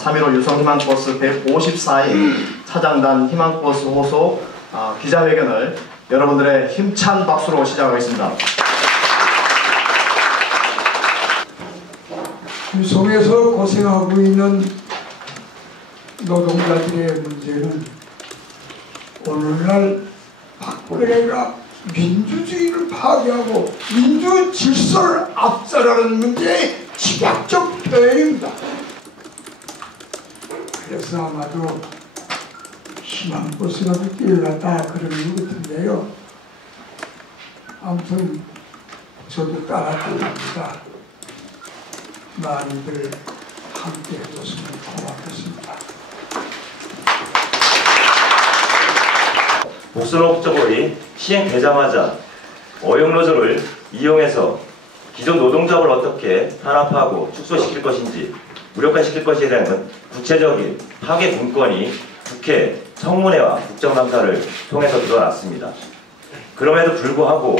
3.15 유성희망버스 154인 차장단 희망버스 호소 기자회견을 여러분들의 힘찬 박수로 시작하겠습니다. 유성에서 고생하고 있는 노동자들의 문제는 오늘날 박근혜가 민주주의를 파괴하고 민주 질서를 압살하는 문제의 집약적 표현입니다. 그래서 아마도 희망버스가 뛰어났다 그런 것 같은데요. 아무튼 저도 따라갑니다. 많이들 함께 해줬으면 고맙겠습니다. 복선옥저버이 시행되자마자 어용노조를 이용해서 기존 노동조합을 어떻게 탄압하고 축소시킬 것인지 무력화시킬 것에 대한 구체적인 파괴 문건이 국회 청문회와 국정감사를 통해서 드러났습니다. 그럼에도 불구하고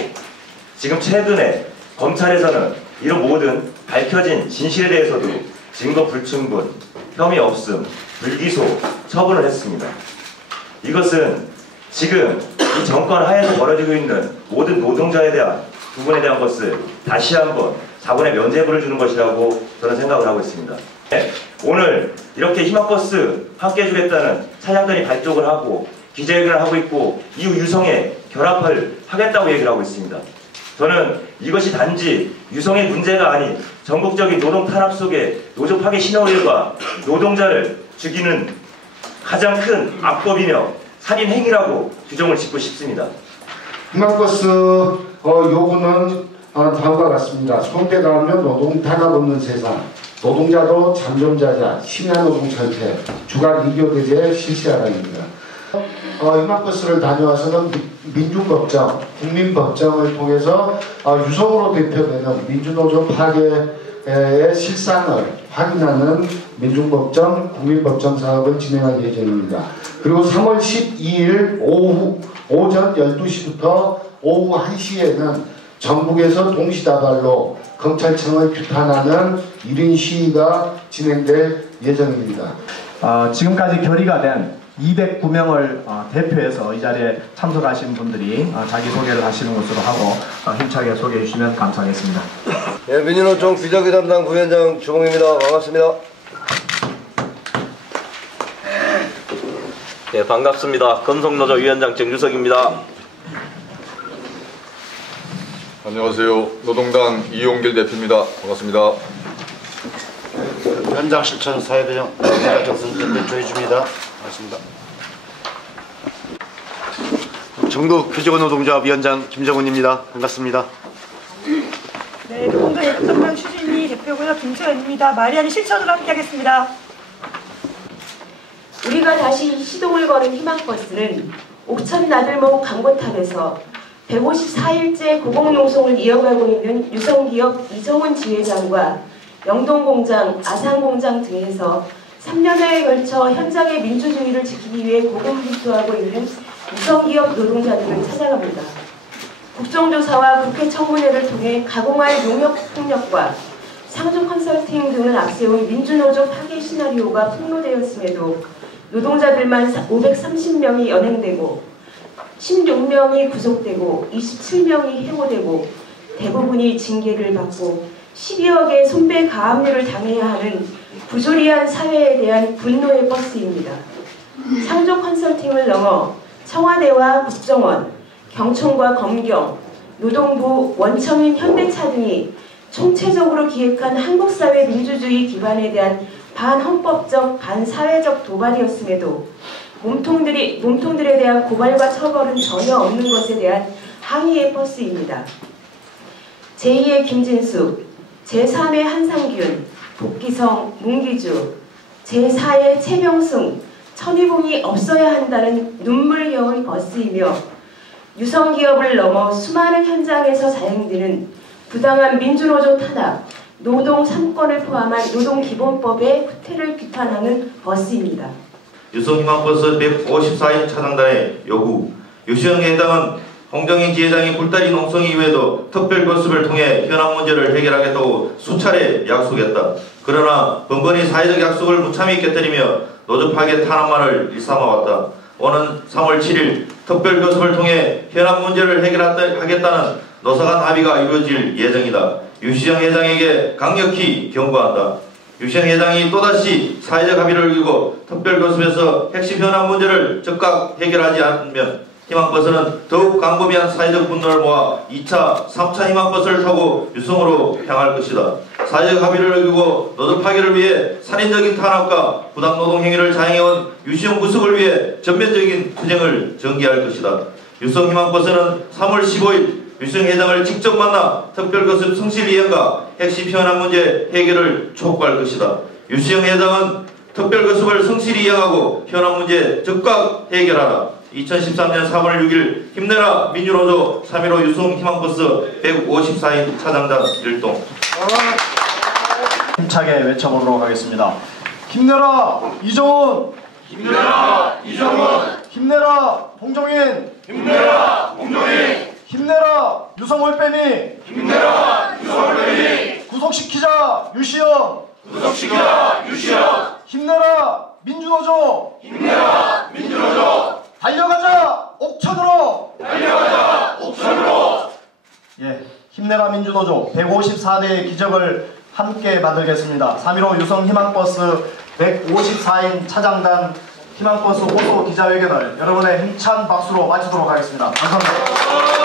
지금 최근에 검찰에서는 이런 모든 밝혀진 진실에 대해서도 증거 불충분, 혐의 없음, 불기소 처분을 했습니다. 이것은 지금 이 정권 하에서 벌어지고 있는 모든 노동자에 대한 부분에 대한 것을 다시 한번 자본의 면죄부를 주는 것이라고 저는 생각을 하고 있습니다. 네, 오늘 이렇게 희망버스 함께 해주겠다는 차장단이 발족을 하고 기자회견을 하고 있고 이후 유성에 결합을 하겠다고 얘기를 하고 있습니다. 저는 이것이 단지 유성의 문제가 아닌 전국적인 노동 탄압 속에 노조 파괴 시나리오가 노동자를 죽이는 가장 큰 악법이며 살인 행위라고 규정을 짓고 싶습니다. 희망버스 요구는 다음과 같습니다. 손대가하면 노동 탄압 없는 세상, 노동자도 잠정자자, 심야 노동 철폐, 주간 이교대제 실시하라입니다. 희망버스를 다녀와서는 민중법정, 국민법정을 통해서 유성으로 대표되는 민주노조 파괴의 실상을 확인하는 민중법정, 국민법정 사업을 진행할 예정입니다. 그리고 3월 12일 오전 12시부터 오후 1시에는 전국에서 동시다발로 검찰청을 규탄하는 1인 시위가 진행될 예정입니다. 지금까지 결의가 된 209명을 대표해서 이 자리에 참석하신 분들이 자기소개를 하시는 것으로 하고 힘차게 소개해 주시면 감사하겠습니다. 네, 민주노총 비정기 담당 부위원장 주봉입니다. 반갑습니다. 네, 반갑습니다. 금속노조 위원장 정유석입니다. 안녕하세요. 노동당 이용길 대표입니다. 반갑습니다. 현장 실천 사회대장 정선전 조희주입니다. 반갑습니다. 정도 표직원 노동조합 위원장 김정훈입니다. 반갑습니다. 네, 노동당 예국전당 추진위 대표고요. 김소연입니다. 마리아는 실천으로 함께하겠습니다. 우리가 다시 시동을 거는 희망버스는 옥천 나들목 강보탑에서 154일째 고공농성을 이어가고 있는 유성기업 이정훈 지회장과 영동공장, 아산공장 등에서 3년에 걸쳐 현장의 민주주의를 지키기 위해 고군분투하고 있는 유성기업 노동자들을 찾아갑니다. 국정조사와 국회 청문회를 통해 가공할 농협폭력과 상조 컨설팅 등을 앞세운 민주노조 파괴 시나리오가 폭로되었음에도 노동자들만 530명이 연행되고 16명이 구속되고 27명이 해고되고 대부분이 징계를 받고 12억의 손배 가압류를 당해야 하는 부조리한 사회에 대한 분노의 버스입니다. 상조 컨설팅을 넘어 청와대와 국정원, 경총과 검경, 노동부, 원청인 현대차 등이 총체적으로 기획한 한국사회 민주주의 기반에 대한 반헌법적, 반사회적 도발이었음에도 몸통들에 대한 고발과 처벌은 전혀 없는 것에 대한 항의의 버스입니다. 제2의 김진숙, 제3의 한상균, 복기성, 문기주, 제4의 최병승, 천희봉이 없어야 한다는 눈물겨운 버스이며 유성기업을 넘어 수많은 현장에서 사용되는 부당한 민주노조 탄압, 노동 3권을 포함한 노동기본법의 후퇴를 규탄하는 버스입니다. 유성희망버스 154인 차장단의 요구, 유시영에 해당한 홍정인 지회장이 굴다리 농성 이후에도 특별교습을 통해 현안 문제를 해결하겠다고 수차례 약속했다. 그러나 번번이 사회적 약속을 무참히 깨뜨리며 노조 파괴 탄압만을 일삼아왔다. 오는 3월 7일 특별교섭을 통해 현안 문제를 해결하겠다는 노사간 합의가 이루어질 예정이다. 유시영 회장에게 강력히 경고한다. 유시영 회장이 또다시 사회적 합의를 이루고 특별교섭에서 핵심 현안 문제를 즉각 해결하지 않으면 희망버스는 더욱 광범위한 사회적 분노를 모아 2차, 3차 희망버스를 타고 유성으로 향할 것이다. 사회적 합의를 어기고 노조 파괴를 위해 살인적인 탄압과 부당노동 행위를 자행해온 유시영 구속을 위해 전면적인 투쟁을 전개할 것이다. 유성 희망버스는 3월 15일 유시영 회장을 직접 만나 특별교섭 성실 이행과 핵심 현안 문제 해결을 촉구할 것이다. 유시영 회장은 특별교섭을 성실히 이행하고 현안 문제 즉각 해결하라. 2013년 3월 6일 힘내라 민주노조 3.15 유성 희망버스 154인 차장단 일동. 힘차게 외쳐보도록 하겠습니다. 힘내라 이정훈! 힘내라 이정훈! 힘내라 봉종인! 힘내라 봉종인! 힘내라 유성올빼미! 힘내라 유성올빼미! 구속시키자 유시영! 구속시키자 유시영! 힘내라 민주노조! 힘내라 민주노조! 달려가자 옥천으로! 달려가자 옥천으로! 예, 힘내라 민주노조 154대의 기적을 함께 만들겠습니다. 3.15 유성 희망버스 154인 차장단 희망버스 호소 기자회견을 여러분의 힘찬 박수로 마치도록 하겠습니다. 감사합니다.